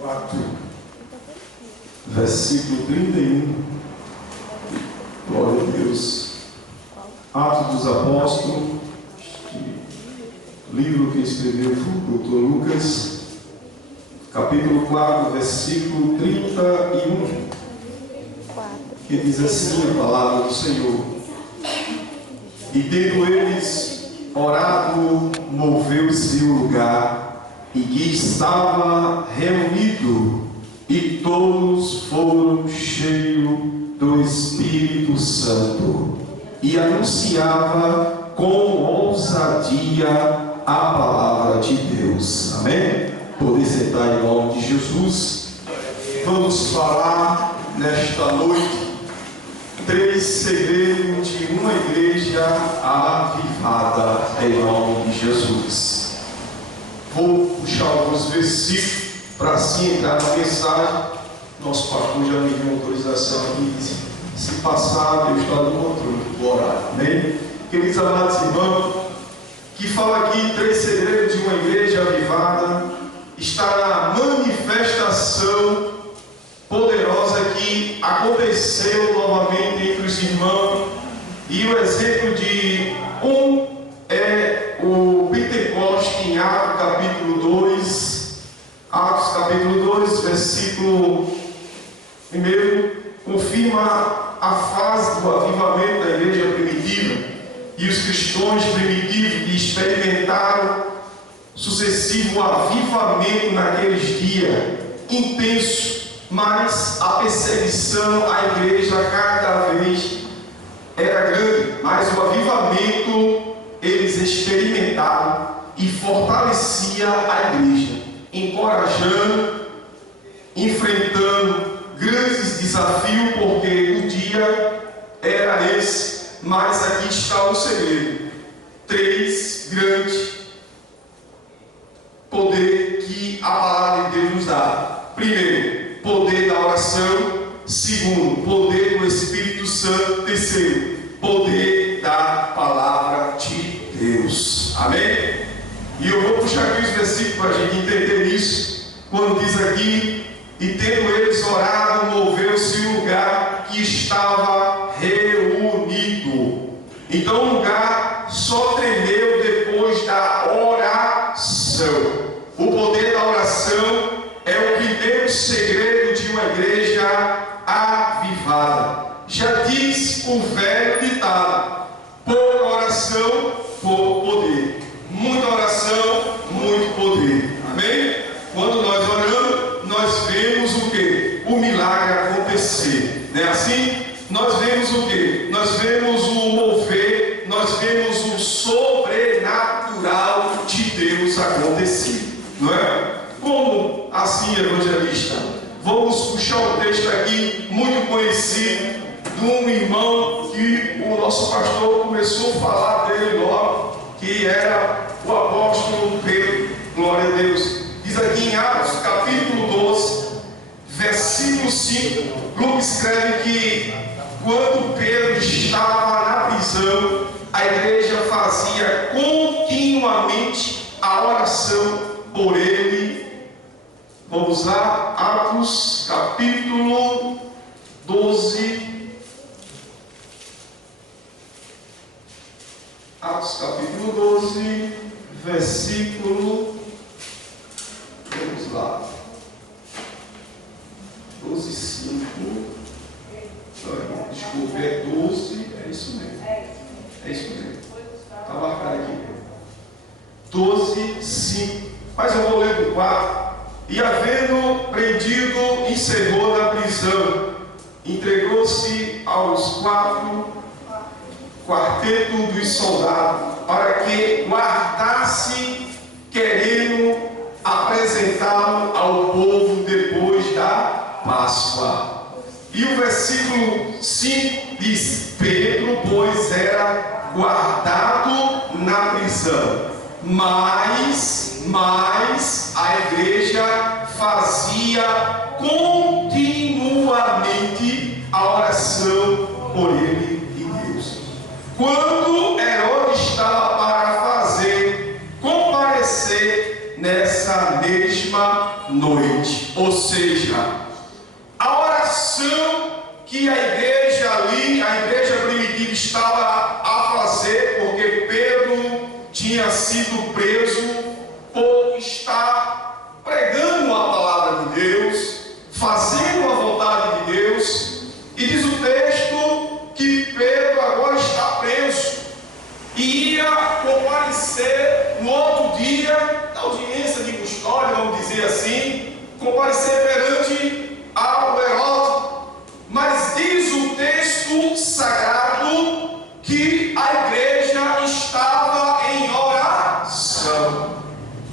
4, versículo 31. Glória a Deus. Atos dos Apóstolos, livro que escreveu o Dr. Lucas, capítulo 4, versículo 31, que diz assim a palavra do Senhor: E tendo eles orado, moveu-se o lugar em que estava reunido, e todos foram cheios do Espírito Santo, e anunciava com ousadia a palavra de Deus. Amém? Poder sentar em nome de Jesus. Vamos falar nesta noite 3 segredos de uma igreja avivada, em nome de Jesus. Vou puxar alguns versículos para assim entrar na mensagem. Nosso pastor já me deu autorização aqui. Se passar, Deus está no controle do horário. Amém? Queridos amados irmãos, que fala aqui 3 segredos de uma igreja avivada, está na manifestação poderosa que aconteceu novamente entre os irmãos. E o exemplo de é o Pentecoste em Atos capítulo 2. Atos capítulo 2, versículo 1, confirma a fase do avivamento da igreja primitiva e os cristãos primitivos que experimentaram sucessivo avivamento naqueles dias intenso, mas a perseguição à igreja cada vez era grande, mas o avivamento eles experimentaram e fortalecia a igreja, encorajando, enfrentando grandes desafios, porque o dia era esse. Mas aqui está o segredo: 3 grandes poder que a palavra de Deus nos dá. Primeiro, poder da oração. Segundo, poder do Espírito Santo. Terceiro, poder da palavra de Deus. Amém? E eu vou puxar aqui os versículos para a gente entender isso. Quando diz aqui: e tendo eles orado, moveu-se o lugar que estava reunido. Então o lugar só tremeu depois da oração. O poder da oração é o primeiro segredo de uma igreja avivada. Já diz o velho ditado: pouca oração, pouco poder. Muita oração, muito poder. Amém? Quando nós oramos, nós vemos o que? O milagre acontecer. Não é assim? Nós vemos o que? Nós vemos o mover, nós vemos o sobrenatural de Deus acontecer. Não é? Como assim, evangelista? Vamos puxar um texto aqui muito conhecido de um irmão que o nosso pastor começou a falar dele logo, que era o apóstolo Pedro. Glória a Deus. Diz aqui em Atos capítulo 12, versículo 5, Lucas escreve que quando Pedro estava na prisão, a igreja fazia continuamente a oração por ele. Vamos lá, Atos capítulo 12. Atos capítulo 12, versículo, vamos lá, 12, 5, desculpa, é 12, é isso mesmo, é isso mesmo, está marcado aqui, 12, 5, mas eu vou ler do 4. E havendo prendido, encerrou na prisão, entregou-se aos quarteto dos soldados, para que guardasse, querendo apresentá-lo ao povo depois da Páscoa. E o versículo 5 diz: Pedro, pois, era guardado na prisão, mas a igreja fazia continuamente a oração por ele e Deus. Quando Herodes estava para fazer comparecer nessa mesa, mesma noite. Ou seja, a oração que a igreja ali, a igreja primitiva, estava a fazer, porque Pedro tinha sido preso por estar pregando a palavra de Deus, fazendo a vontade de Deus. E diz o texto que Pedro agora está preso e ia comparecer no outro dia, na audiência de custódia, vamos dizer assim, comparecer perante ao Herodes. Mas diz o texto sagrado que a igreja estava em oração.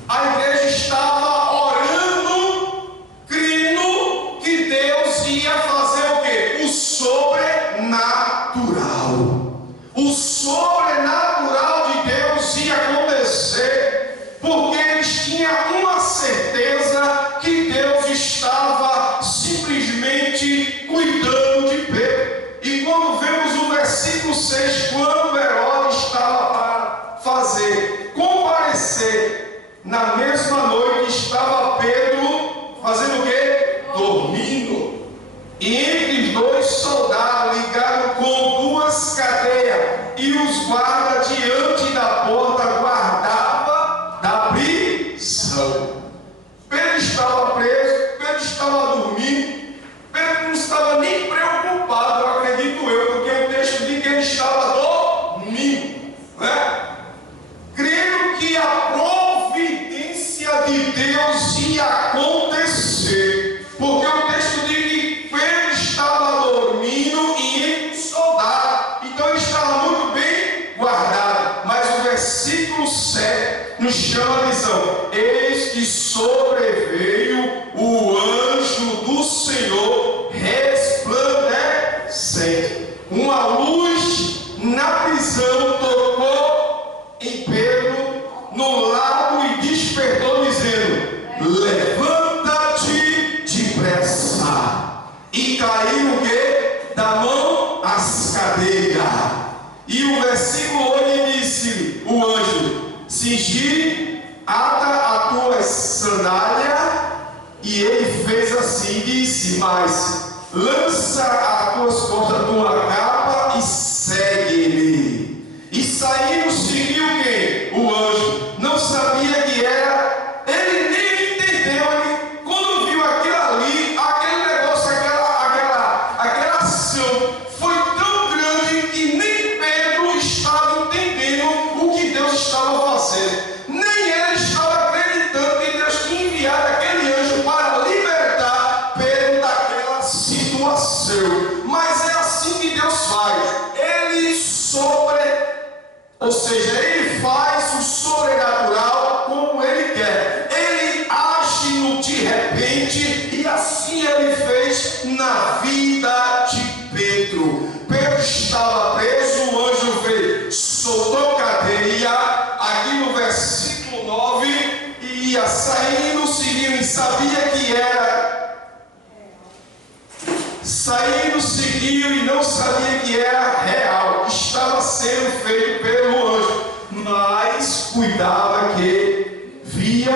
A igreja estava orando, crendo que Deus ia fazer o quê? O sobrenatural. O sobrenatural de Deus ia acontecer, porque eles tinham uma certeza que Deus estava simplesmente cuidando de Pedro. E quando vemos o versículo 6, quando Herodes estava para comparecer na mesma noite, estava Pedro fazendo o quê? Dormindo. E entre os dois soldados ligaram com duas cadeias, e os guardas diante da porta guardavam da prisão. Pedro estava preso, Pedro estava dormindo, Pedro não estava nem preocupado, eu acredito eu, porque o texto diz que ele estava dormindo, né? Crendo que a providência de Deus ia acontecer, porque o texto diz que Pedro estava dormindo e ele soldado, então ele estava muito bem guardado. Mas o versículo 7 nos chama a atenção: eis que sobreveio o anjo do Senhor resplandecente, uma luz na prisão tocou em Pedro no lado e despertou, dizendo: levanta-te depressa. E caiu o quê? Da mão as cadeiras. E o versículo 8 disse o anjo: cingi, ata a tua sandália. E ele fez assim, disse mais: lança as tuas costas a tua capa e segue-me. E saindo, seguiu quem? O anjo. Não sabia que era, ele nem entendeu. Ele, quando viu aquilo ali, aquele negócio, aquela ação foi tão grande que nem Pedro estava entendendo o que Deus estava fazendo. Nem ele estava acreditando que Deus tinha enviado aquele anjo para libertar Pedro daquela situação. Mas é assim que Deus faz. Ou seja, ele faz o sobrenatural como ele quer. Ele age no de repente, e assim ele fez na vida de Pedro. Pedro estava preso, o anjo veio, soltou cadeia, aqui no versículo 9, e ia saindo, seguindo, e sabia que era. Saindo, seguiu e não sabia que era real, estava sendo feito pelo anjo, mas cuidava que via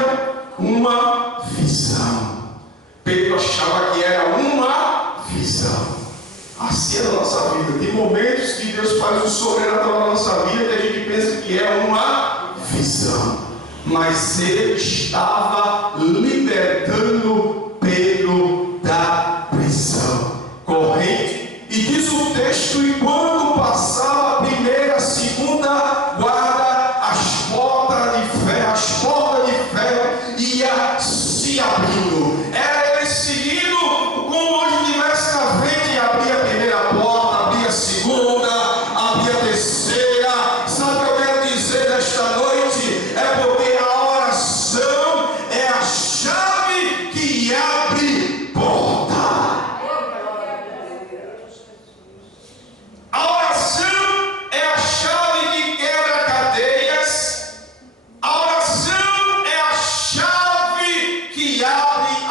uma visão. Pedro achava que era uma visão. Assim é a nossa vida. Tem momentos que Deus faz o sobrenatural na nossa vida que a gente pensa que é uma visão, mas ele estava libertando Pedro da prisão corrente. E diz o texto: e quando passava a primeira, a segunda guarda, as portas de ferro ia se abrindo. Era ele seguindo, como hoje tivesse na frente, e abria a primeira porta, abria a segunda, abria a terceira. Sabe o que eu quero dizer nesta noite? É porque a oração é a chave que abre porta. A oração é a chave que quebra cadeias. A oração é a chave que abre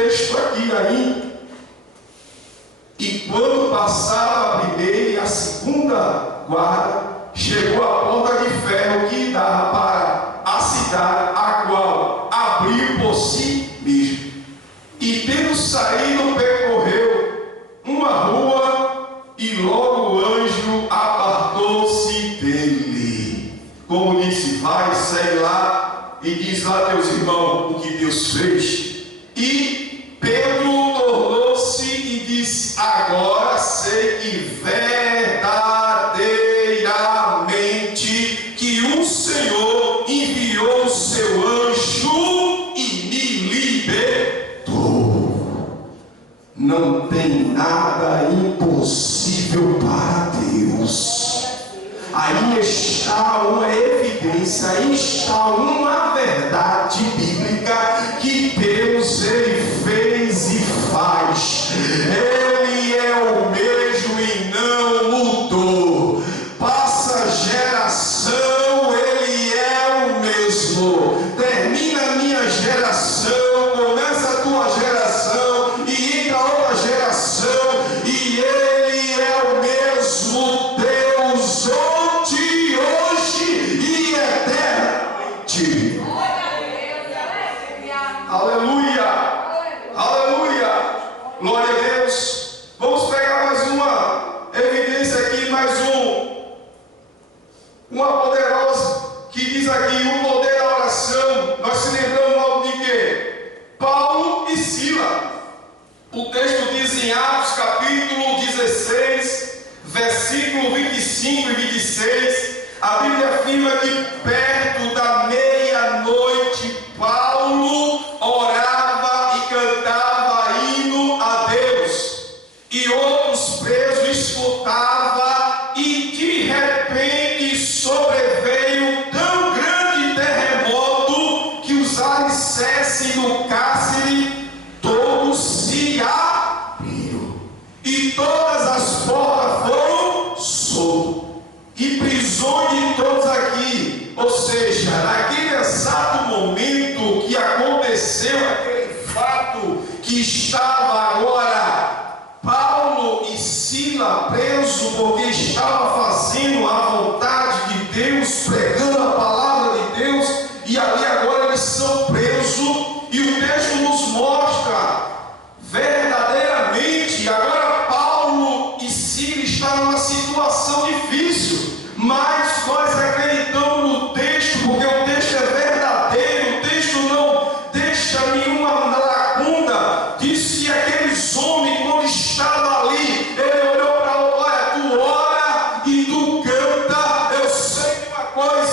texto aqui ainda. E quando passava a primeira e a segunda guarda, chegou à porta de ferro que dava para a cidade, a qual abriu por si mesmo. E tendo saído, percorreu uma rua, e logo o anjo apartou-se dele. Como disse, vai, segue lá e diz lá a teus irmãos o que Deus fez. E Pedro tornou-se e disse: agora sei que verdadeiramente que o Senhor enviou o seu anjo e me libertou. Não tem nada impossível para Deus. Aí está uma evidência, aí está uma verdade bíblica que Deus, Ele fez e faz. Ele é o mesmo e não mudou. Passa geração, Ele é o mesmo. Termina a minha geração, começa a tua geração e entra outra geração, e Ele é o mesmo Deus ontem, hoje e eternamente. Aleluia, aleluia, glória a Deus. Vamos pegar mais uma evidência aqui, mais uma poderosa, que diz aqui o poder da oração. Nós se lembramos logo de quê? Paulo e Sila. O texto diz em Atos capítulo 16, versículo 25 e 26, a Bíblia afirma que perto da meia-noite Paulo orava e cantava hino a Deus, e outros presos escutavam, e de repente sobreveio tão grande terremoto que os alicerces do cárcere todos se abriram, e todas as portas foram soltas, e prisões de todos aqui. Ou seja, naquele exato momento que aconteceu aquele fato, que estava agora Paulo e Sila presos porque estava fazendo a vontade de Deus, pregando a palavra de Deus, e ali agora eles são presos, e o texto nos mostra verdadeiramente, agora Paulo e Sila estão numa situação difícil, mas nós acreditamos no texto, porque o texto é verdadeiro, o texto não deixa nenhuma lacuna. Diz que aqueles homens, quando estavam ali, ele olhou para o olha, tu ora e tu canta. Eu sei de uma coisa,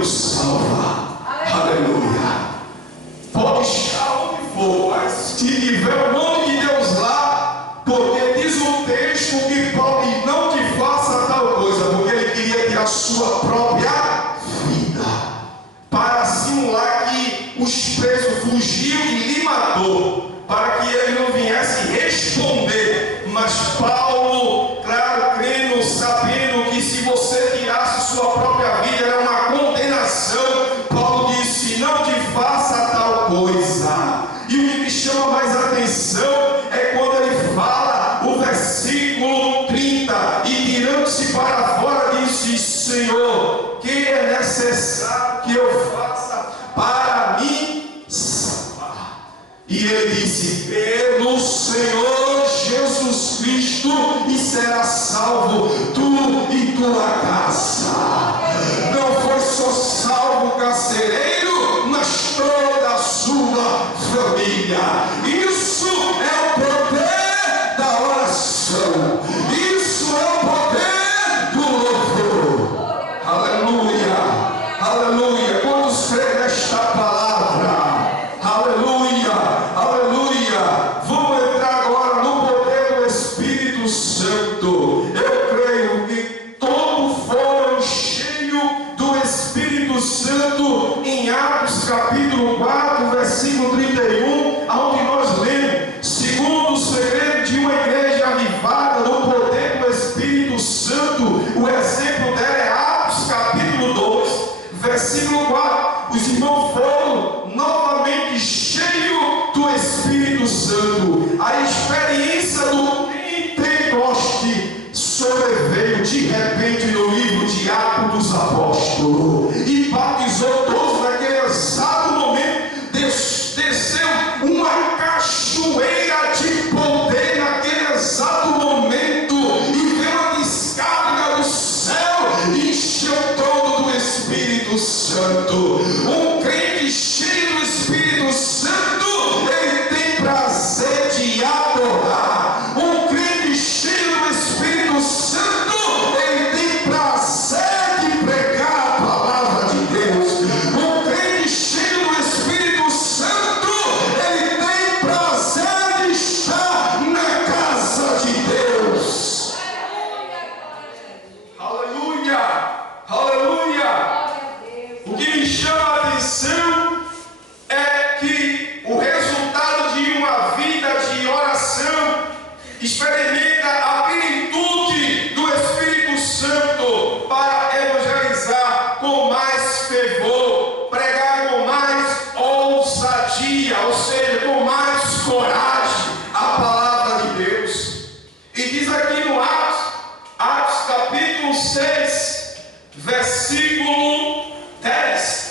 Deus salva. Aleluia. Pode estar onde for, mas se tiver o nome de Deus lá, porque diz o texto que Paulo não te faça tal coisa, porque ele queria ter a sua própria vida, para simular que os presos fugiu e lhe matou, para que ele não viesse responder. Mas Paulo, claro, crendo, sabendo que se você tirasse sua própria vida era uma condenação, Paulo disse: não te faça tal coisa. E o que me chama mais atenção é quando ele fala o versículo 30, e tirando-se para fora disse: Senhor, que é necessário que eu faça para me salvar? E ele disse: pelo Senhor Jesus Cristo, e será salvo tu e tua casa. Não foi só salvo o carcereiro, mas toda a sua família. Isso é o poder da oração. Isso é o poder do louvor. Aleluia, aleluia. Quantos creem nesta palavra? Aleluia, aleluia. Vamos entrar agora no poder do Espírito Santo. Eu creio que todos foram cheios do Espírito Santo em Atos capítulo 4, versículo 31, onde nós lemos: segundo o segredo de uma igreja avivada no poder do Espírito Santo. O exemplo dela é Atos capítulo 2, versículo 4. Os irmãos foram novamente cheios do Espírito Santo. A experiência do Pentecoste sobreveio de repente no livro de Atos dos Apóstolos e batizou todos. Naquele exato momento desceu uma cachoeira de poder naquele exato momento, e veio uma descarga do céu e encheu todo do Espírito Santo. Um crente cheio do Espírito Santo, ele tem prazer de adorar. Um crente cheio do Espírito Santo, ele tem prazer de pregar a palavra de Deus. Um crente cheio do Espírito Santo, ele tem prazer de estar na casa de Deus. Aleluia, aleluia. O que me chama a atenção é que o resultado de uma vida de oração experimenta a plenitude do Espírito Santo para evangelizar com mais fervor, pregar com mais ousadia, ou seja, com mais coragem a palavra de Deus. E diz aqui no Atos capítulo 6, versículo 10,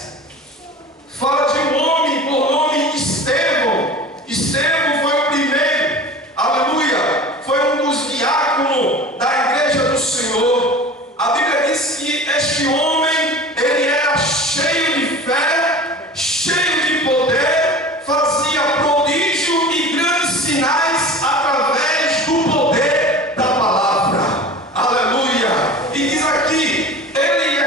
fala de um homem por nome Estevão. Estevão foi o primeiro, aleluia, foi um dos diáconos da igreja do Senhor. A Bíblia diz que este homem, ele era cheio de fé, cheio de poder, fazia prodígio e grandes sinais através do poder da palavra. Aleluia. E diz aqui, ele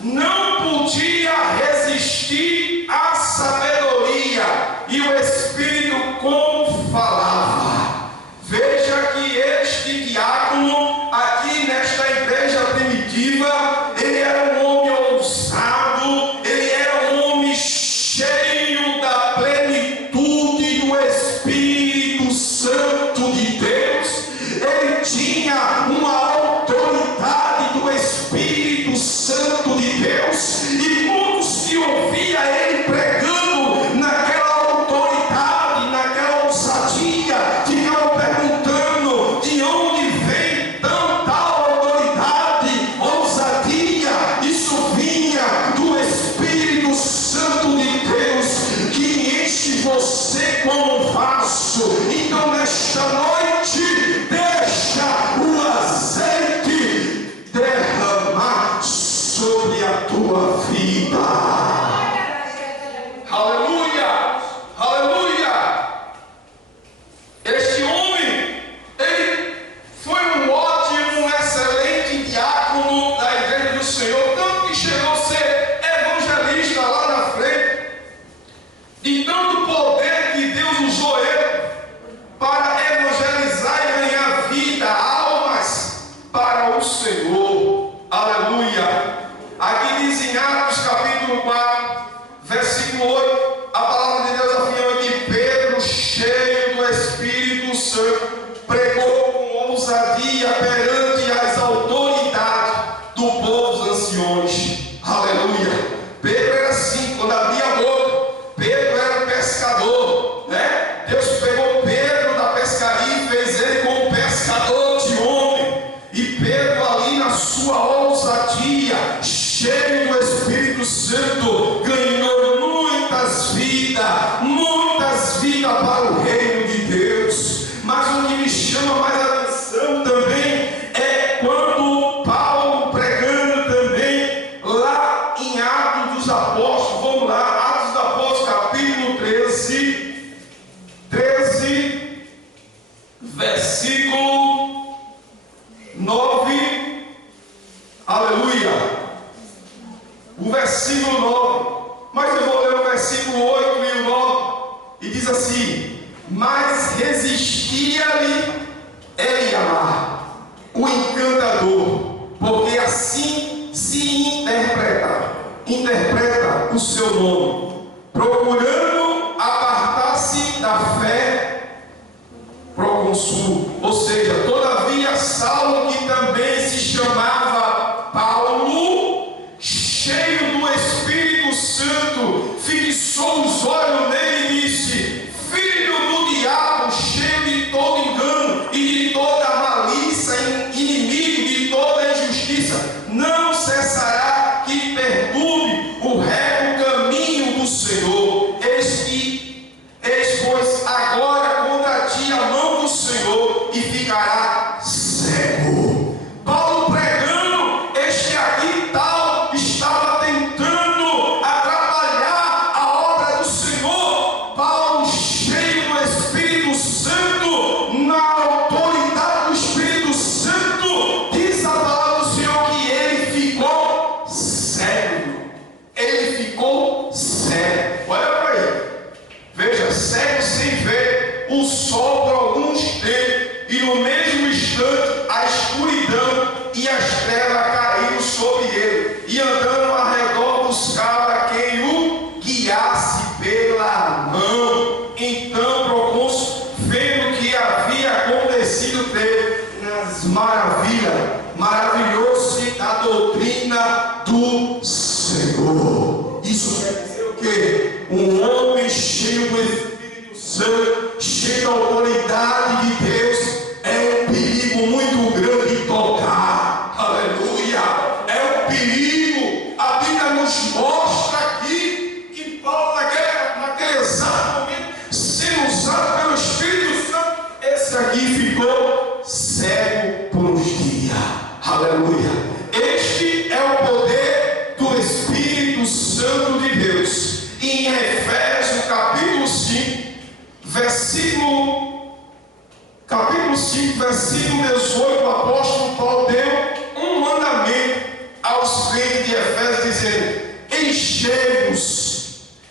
não podia resistir à sabedoria e o Espírito como falava. Veja que este diácono aqui nesta igreja primitiva, ele era um homem ousado, ele era um homem cheio da plenitude do Espírito Santo de Deus. Ele tinha uma autoridade do Espírito Santo de Deus, e muitos que ouvia ele pregando naquela autoridade, naquela ousadia, ficavam perguntando: de onde vem tanta autoridade, ousadia? Isso vinha do Espírito Santo de Deus, que enche você como um vaso. Então nesta noite, deixa o azeite derramar sobre a tua vida. Aleluia, aleluia. Este homem, ele foi um ótimo, um excelente diácono da igreja do Senhor, tanto que chegou a ser Aí diz em Atos capítulo 4, versículo 8, a palavra de Deus afirma que Pedro, cheio do Espírito Santo, pregou com ousadia perante as autoridades do povo, os anciões. Aleluia! Pedro era assim, quando abria a boca, Pedro era um pescador, né? Deus pegou Pedro da pescaria e fez ele como um pescador de homem. E Pedro ali na sua ousadia, cheio do Espírito Santo, ganhou muitas vidas para o reino de Deus. Mas o que me chama mais a atenção também é quando Paulo pregando também lá em Atos dos Apóstolos. Vamos lá, Atos dos Apóstolos capítulo 13, versículo 9, aleluia, o versículo 9, mas eu vou ler o versículo 8 e o 9, e diz assim: mas resistia-lhe Eliamá, o encantador, porque assim se interpreta o seu nome, procurando apartar-se da fé proconsul. Ou seja, todavia Saulo, que também se chamava Paulo, cheio do Espírito Santo, fixou os olhos nele e disse: filho do diabo, cheio de todo engano e de toda malícia, inimigo de toda injustiça, não cessará que perturbe o reto caminho do Senhor. Eis pois agora contra ti a mão do Senhor, e ficará cego. Paulo pregando, este aqui tal estava tentando atrapalhar a obra do Senhor. Paulo, cheio do Espírito Santo, na autoridade do Espírito Santo, diz a palavra do Senhor que ele ficou cego. Ele ficou cego. Olha para ele. Veja, cego sem ver o sol por alguns tempos, e no mesmo instante a escuridão e as trevas caíram sobre ele, e andando ao redor buscava quem o guiasse pela mão. Então procônsul, vendo o que havia acontecido, teve nas maravilhou-se da doutrina do Senhor. Isso quer dizer o quê? Um homem cheio do Espírito Santo, cheio da autoridade de Deus, é um perigo muito grande tocar. Aleluia! É um perigo. A Bíblia nos mostra aqui que Paulo, naquele exato momento, sendo usado pelo Espírito Santo, esse aqui ficou cego por uns dias. Aleluia! Este é o poder do Espírito Santo de Deus. Em Efésios capítulo 5, capítulo 5, versículo 18, o apóstolo Paulo deu um mandamento aos crentes de Efésios, dizendo: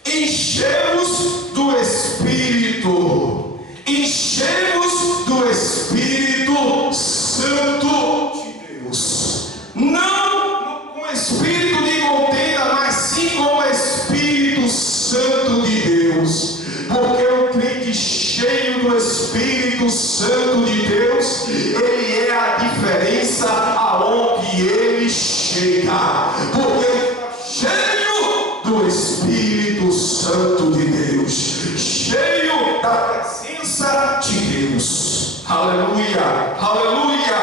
enchemos do Espírito, enchemos do Espírito Santo de Deus, não com espírito de contenda, mas sim com o Espírito Santo de Deus, porque o crente cheio do Espírito Santo de Deus, ele é a diferença aonde ele chega, porque ele está cheio do Espírito Santo de Deus, cheio da presença de Deus. Aleluia, aleluia,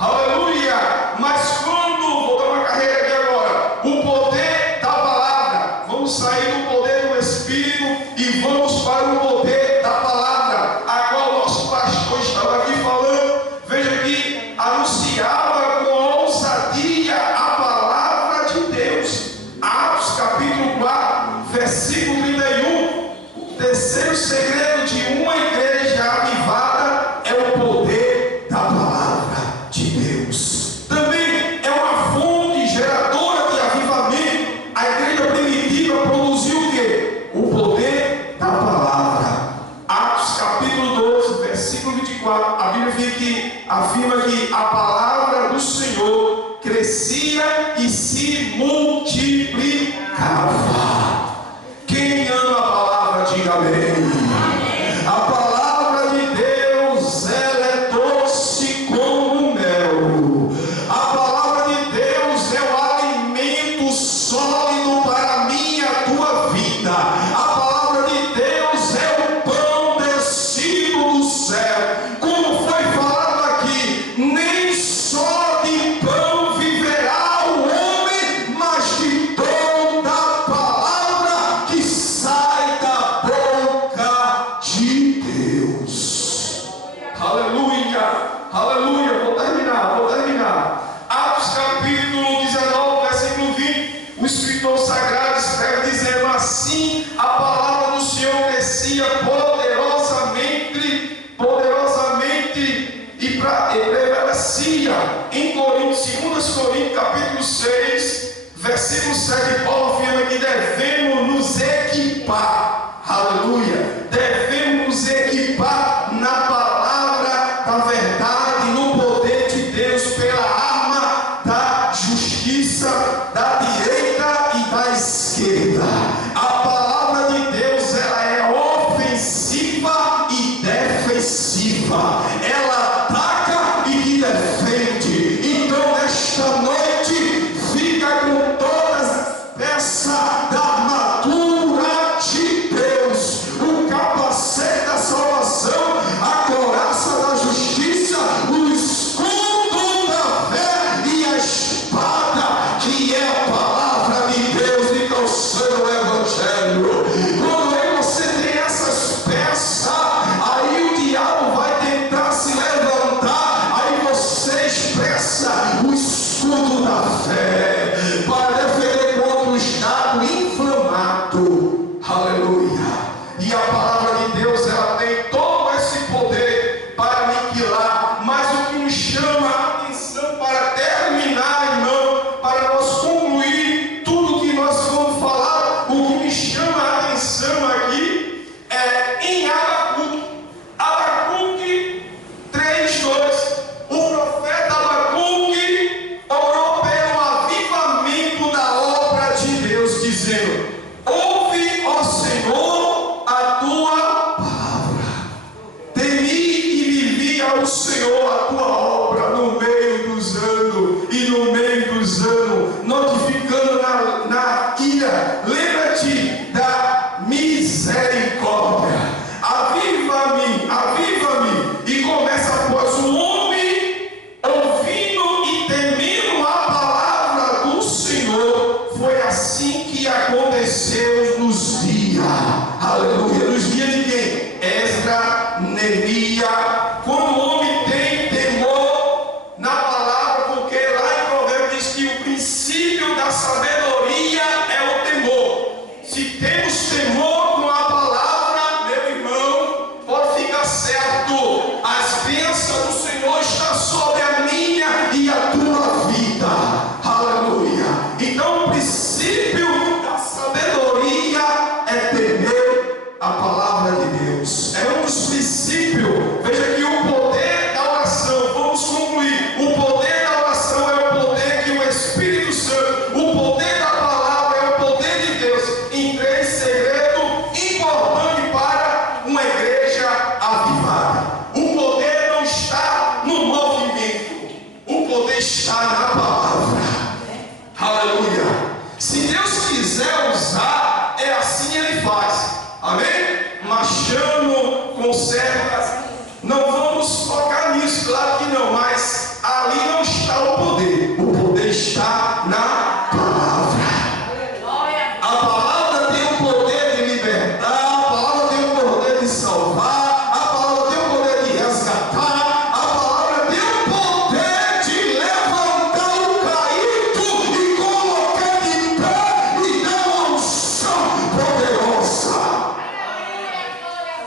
aleluia. Mas quando, vou dar uma carreira aqui agora, o poder da palavra, vamos sair do poder do Espírito e vamos para o poder da palavra, a qual nosso pastor estava aqui falando. Veja que anunciava com ousadia a palavra de Deus. Atos capítulo 4, versículo 31. O terceiro segredo de uma igreja avivada é o poder da palavra de Deus. Também é uma fonte geradora de avivamento. A igreja primitiva produziu o quê? O poder da palavra. Atos capítulo 12, versículo 24, a Bíblia afirma que a palavra do Senhor crescia e se multiplicava multiplicava. Quem ama a palavra, diga amém. A palavra de Deus, ela é doce como mel. A palavra de Deus é o alimento sólido para a minha e a tua vida. A palavra de Deus é o pão descido do céu. Como foi falado aqui, nem só de pão viverá o homem, mas de toda palavra que sai da boca de Deus. Aleluia, aleluia. Vou terminar. Atos capítulo 19, versículo 20. O escritor sagrado escreve dizendo assim: a palavra do Senhor crescia poderosamente e prevalecia em Coríntios. 2 Coríntios capítulo 6, versículo 7, Paulo afirma que devemos nos equipar, aleluia, devemos nos equipar na palavra da verdade, no poder de Deus, pela arma da justiça, da direita e da esquerda. A palavra de Deus, ela é ofensiva e defensiva, ela ataca e te defende. Então nesta noite, fica com todas as peças da armadura de Deus, o capacete da salvação, a couraça da justiça, o escudo da fé e a espada, que é a palavra de Deus, e que é o seu evangelho. Quando aí você tem essas peças, aí o diabo vai tentar se levantar, aí você expressa o escudo da fé para defender contra o estado inflamado, aleluia. E a palavra de Deus, ela tem todo esse poder para aniquilar. Mas o que nos chama a atenção, para terminar, irmão, para nós concluir tudo que nós vamos falar, o que me chama a atenção aqui é em Abacuque 3:2. O profeta Abacuque orou pelo avivamento da obra de Deus, dizendo: ouve, ó Senhor, a tua palavra. Temi e vivi ao Senhor a tua obra no meio dos anos, e no meio dos anos, notificando na ira, lembra-te da misericórdia. Aviva-me, e começa após o homem ouvindo e temendo a palavra do Senhor. Foi assim que aconteceu nos dias, aleluia, nos dias de quem? Esdra, Neemias. Quando o homem tem temor na palavra, porque lá em Provérbios diz que o princípio da sabedoria é o temor. Se temos temor com a palavra, meu irmão, pode ficar certo, as bênçãos do Senhor estão sobre a minha e a tua vida, aleluia. Então o princípio da sabedoria é temer a palavra de Deus, é um dos princípios. Veja que o poder da oração, vamos concluir, o poder da oração é o poder que o Espírito Santo, o poder da palavra é o poder de Deus em 3 segredos importantes para uma igreja avivada. O poder não está no movimento, o poder está na palavra, aleluia. Se Deus quiser usar, é assim Ele faz, amém? Machando, conserva, não vamos focar nisso, claro que não, mas ali não está o poder está na palavra. A palavra tem o poder de libertar, a palavra tem o poder de salvar, a palavra tem o poder de resgatar, a palavra tem o poder de levantar o caído e colocar de pé e dar uma unção poderosa,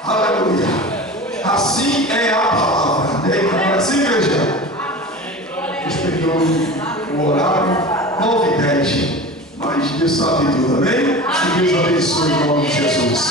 aleluia. Assim é a palavra. Assim, igreja? Respeitou o horário, 9h10. Mas Deus sabe tudo, amém? Que Deus abençoe em nome de Jesus.